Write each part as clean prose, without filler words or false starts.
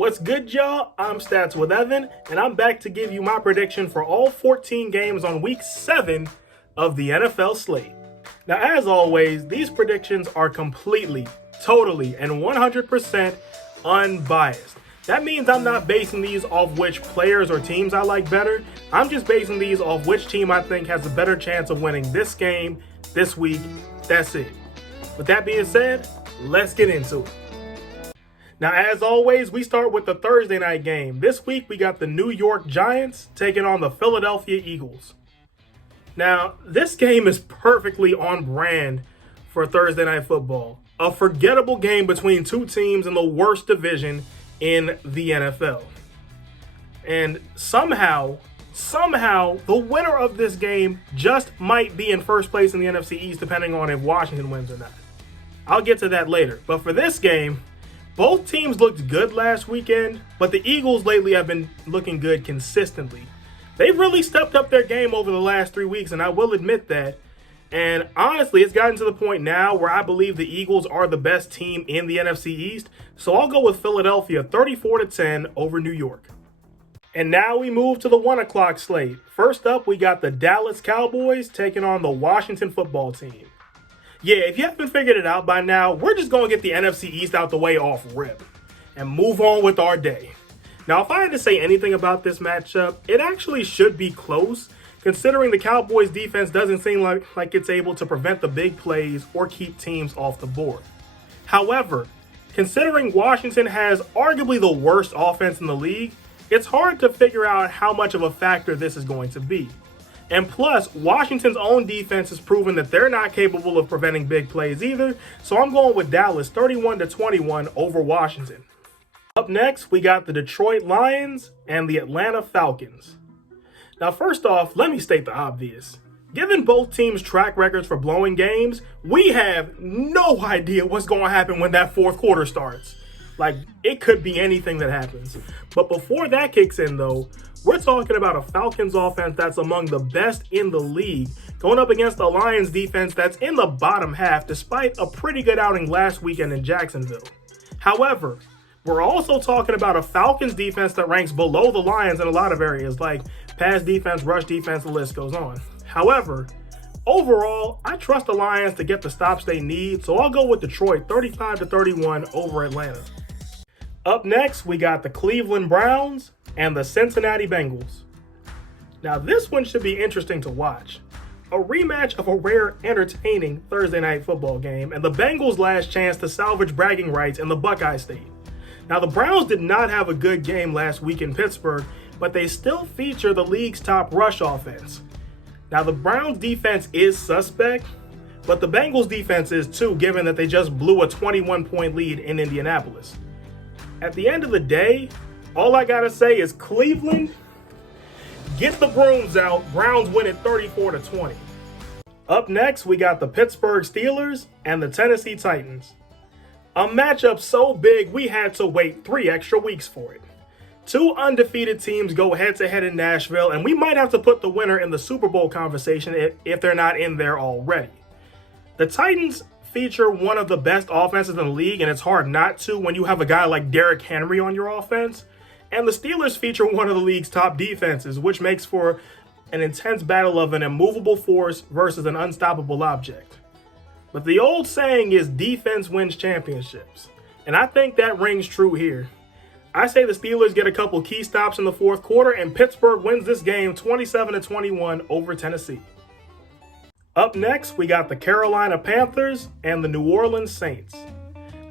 What's good, y'all? I'm Stats with Evan, and I'm back to give you my prediction for all 14 games on Week 7 of the NFL slate. Now, as always, these predictions are completely, totally, and 100% unbiased. That means I'm not basing these off which players or teams I like better. I'm just basing these off which team I think has a better chance of winning this game, this week. That's it. With that being said, let's get into it. Now, as always, we start with the Thursday night game. This week, we got the New York Giants taking on the Philadelphia Eagles. Now, this game is perfectly on brand for Thursday night football. A forgettable game between two teams in the worst division in the NFL. And somehow, the winner of this game just might be in first place in the NFC East, depending on if Washington wins or not. I'll get to that later. But for this game, both teams looked good last weekend, but the Eagles lately have been looking good consistently. They've really stepped up their game over the last 3 weeks, and I will admit that. And honestly, it's gotten to the point now where I believe the Eagles are the best team in the NFC East. So I'll go with Philadelphia 34-10 over New York. And now we move to the 1 o'clock slate. First up, we got the Dallas Cowboys taking on the Washington football team. Yeah, if you haven't figured it out by now, we're just going to get the NFC East out the way off rip and move on with our day. Now, if I had to say anything about this matchup, it actually should be close, considering the Cowboys defense doesn't seem like it's able to prevent the big plays or keep teams off the board. However, considering Washington has arguably the worst offense in the league, it's hard to figure out how much of a factor this is going to be. And plus, Washington's own defense has proven that they're not capable of preventing big plays either, so I'm going with Dallas 31-21 over Washington. Up next, we got the Detroit Lions and the Atlanta Falcons. Now, first off, let me state the obvious. Given both teams' track records for blowing games, we have no idea what's going to happen when that fourth quarter starts. Like, it could be anything that happens. But before that kicks in, though, we're talking about a Falcons offense that's among the best in the league, going up against a Lions defense that's in the bottom half, despite a pretty good outing last weekend in Jacksonville. However, we're also talking about a Falcons defense that ranks below the Lions in a lot of areas, like pass defense, rush defense, the list goes on. However, overall, I trust the Lions to get the stops they need, so I'll go with Detroit 35-31 over Atlanta. Up next, we got the Cleveland Browns and the Cincinnati Bengals. Now, this one should be interesting to watch. A rematch of a rare, entertaining Thursday night football game and the Bengals' last chance to salvage bragging rights in the Buckeye State. Now, the Browns did not have a good game last week in Pittsburgh, but they still feature the league's top rush offense. Now, the Browns' defense is suspect, but the Bengals' defense is too, given that they just blew a 21-point lead in Indianapolis. At the end of the day, all I gotta say is Cleveland, get the brooms out. Browns win it 34-20. Up next, we got the Pittsburgh Steelers and the Tennessee Titans. A matchup so big we had to wait 3 extra weeks for it. Two undefeated teams go head-to-head in Nashville, and we might have to put the winner in the Super Bowl conversation if they're not in there already. The Titans feature one of the best offenses in the league, and it's hard not to when you have a guy like Derrick Henry on your offense. And the Steelers feature one of the league's top defenses, which makes for an intense battle of an immovable force versus an unstoppable object. But the old saying is defense wins championships, and I think that rings true here. I say the Steelers get a couple key stops in the fourth quarter, and Pittsburgh wins this game 27-21 over Tennessee. Up next, we got the Carolina Panthers and the New Orleans Saints.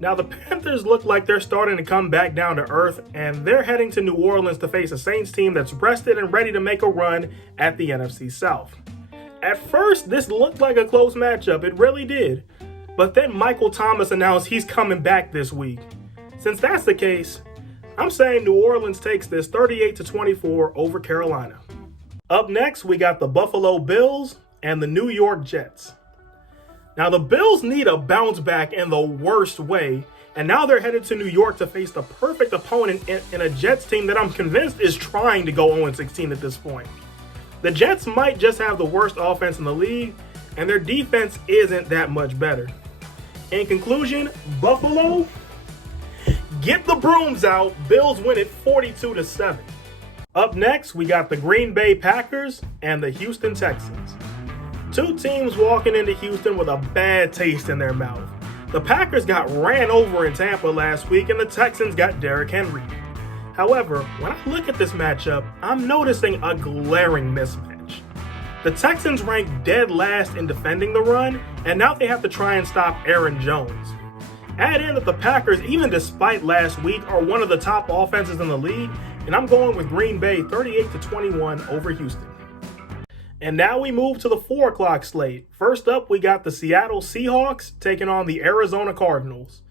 Now, the Panthers look like they're starting to come back down to earth, and they're heading to New Orleans to face a Saints team that's rested and ready to make a run at the NFC South. At first, this looked like a close matchup, it really did. But then Michael Thomas announced he's coming back this week. Since that's the case, I'm saying New Orleans takes this 38-24 over Carolina. Up next, we got the Buffalo Bills and the New York Jets. Now, the Bills need a bounce back in the worst way, and now they're headed to New York to face the perfect opponent in a Jets team that I'm convinced is trying to go 0-16 at this point. The Jets might just have the worst offense in the league, and their defense isn't that much better. In conclusion, Buffalo, Get the brooms out. Bills win it 42-7. Up next, we got the Green Bay Packers and the Houston Texans. Two teams walking into Houston with a bad taste in their mouth. The Packers got ran over in Tampa last week, and the Texans got Derrick Henry. However, when I look at this matchup, I'm noticing a glaring mismatch. The Texans rank dead last in defending the run, and now they have to try and stop Aaron Jones. Add in that the Packers, even despite last week, are one of the top offenses in the league, and I'm going with Green Bay 38-21 over Houston. And now we move to the 4 o'clock slate. First up, we got the Seattle Seahawks taking on the Arizona Cardinals.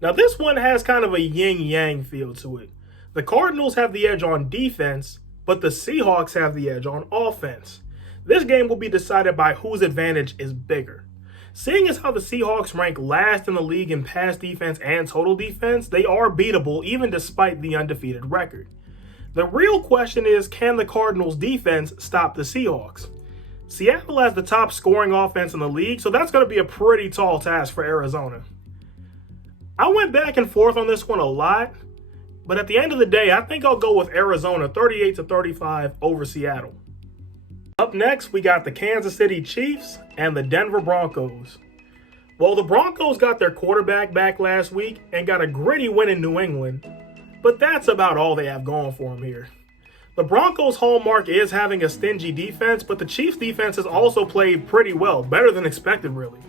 Now this one has kind of a yin-yang feel to it. The Cardinals have the edge on defense, but the Seahawks have the edge on offense. This game will be decided by whose advantage is bigger. Seeing as how the Seahawks rank last in the league in pass defense and total defense, they are beatable even despite the undefeated record. The real question is, can the Cardinals defense stop the Seahawks? Seattle has the top scoring offense in the league, so that's going to be a pretty tall task for Arizona. I went back and forth on this one a lot, but at the end of the day, I think I'll go with Arizona 38-35 over Seattle. Up next, we got the Kansas City Chiefs and the Denver Broncos. Well, the Broncos got their quarterback back last week and got a gritty win in New England, but that's about all they have going for them here. The Broncos' hallmark is having a stingy defense, but the Chiefs' defense has also played pretty well, better than expected, really.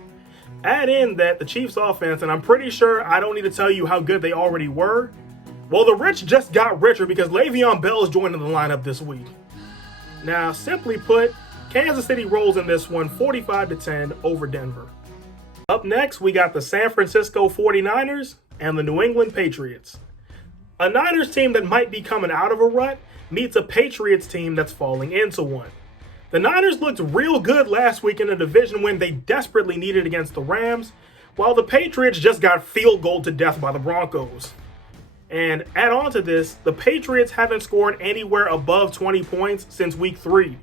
Add in that the Chiefs' offense, and I'm pretty sure I don't need to tell you how good they already were. Well, the rich just got richer because Le'Veon Bell is joining the lineup this week. Now, simply put, Kansas City rolls in this one 45-10 over Denver. Up next, we got the San Francisco 49ers and the New England Patriots. A Niners team that might be coming out of a rut meets a Patriots team that's falling into one. The Niners looked real good last week in a division win they desperately needed against the Rams, while the Patriots just got field goaled to death by the Broncos. And add on to this, the Patriots haven't scored anywhere above 20 points since week 3.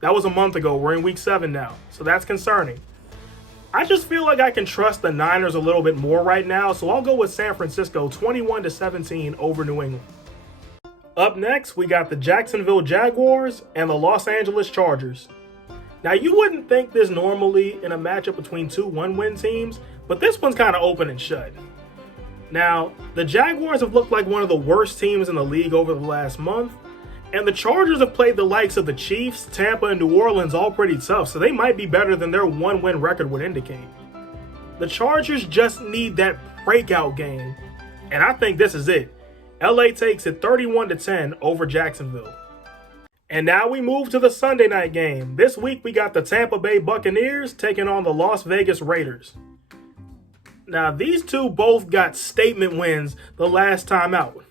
That was a month ago. We're in week 7 now, so that's concerning. I just feel like I can trust the Niners a little bit more right now, so I'll go with San Francisco 21-17 over New England. Up next, we got the Jacksonville Jaguars and the Los Angeles Chargers. Now, you wouldn't think this normally in a matchup between two one-win teams, but this one's kind of open and shut. Now, the Jaguars have looked like one of the worst teams in the league over the last month, and the Chargers have played the likes of the Chiefs, Tampa, and New Orleans all pretty tough, so they might be better than their one-win record would indicate. The Chargers just need that breakout game, and I think this is it. LA takes it 31-10 over Jacksonville. And now we move to the Sunday night game. This week we got the Tampa Bay Buccaneers taking on the Las Vegas Raiders. Now, these two both got statement wins the last time out.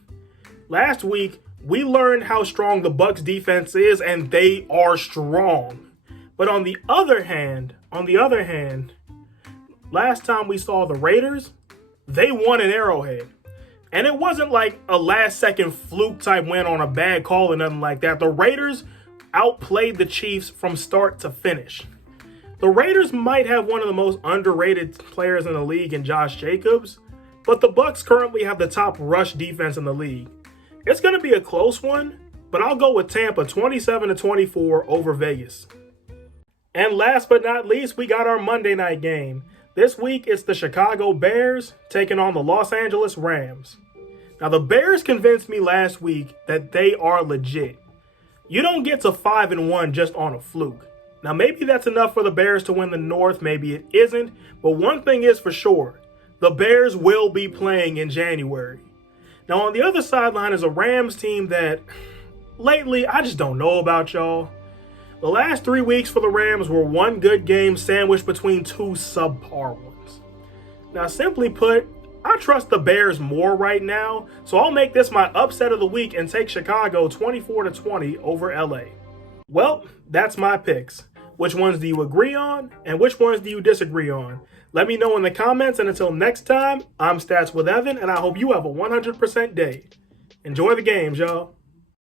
Last week, we learned how strong the Bucs defense is, and they are strong. But on the other hand, last time we saw the Raiders, they won an Arrowhead. And it wasn't like a last-second fluke type win on a bad call or nothing like that. The Raiders outplayed the Chiefs from start to finish. The Raiders might have one of the most underrated players in the league in Josh Jacobs, but the Bucs currently have the top rush defense in the league. It's going to be a close one, but I'll go with Tampa 27-24 over Vegas. And last but not least, we got our Monday night game. This week, it's the Chicago Bears taking on the Los Angeles Rams. Now, the Bears convinced me last week that they are legit. You don't get to 5-1 just on a fluke. Now, maybe that's enough for the Bears to win the North. Maybe it isn't. But one thing is for sure. The Bears will be playing in January. Now, on the other sideline is a Rams team that, lately, I just don't know about, y'all. The last 3 weeks for the Rams were one good game sandwiched between two subpar ones. Now, simply put, I trust the Bears more right now, so I'll make this my upset of the week and take Chicago 24-20 over LA. Well, that's my picks. Which ones do you agree on, and which ones do you disagree on? Let me know in the comments, and until next time, I'm Stats with Evan, and I hope you have a 100% day. Enjoy the games, y'all.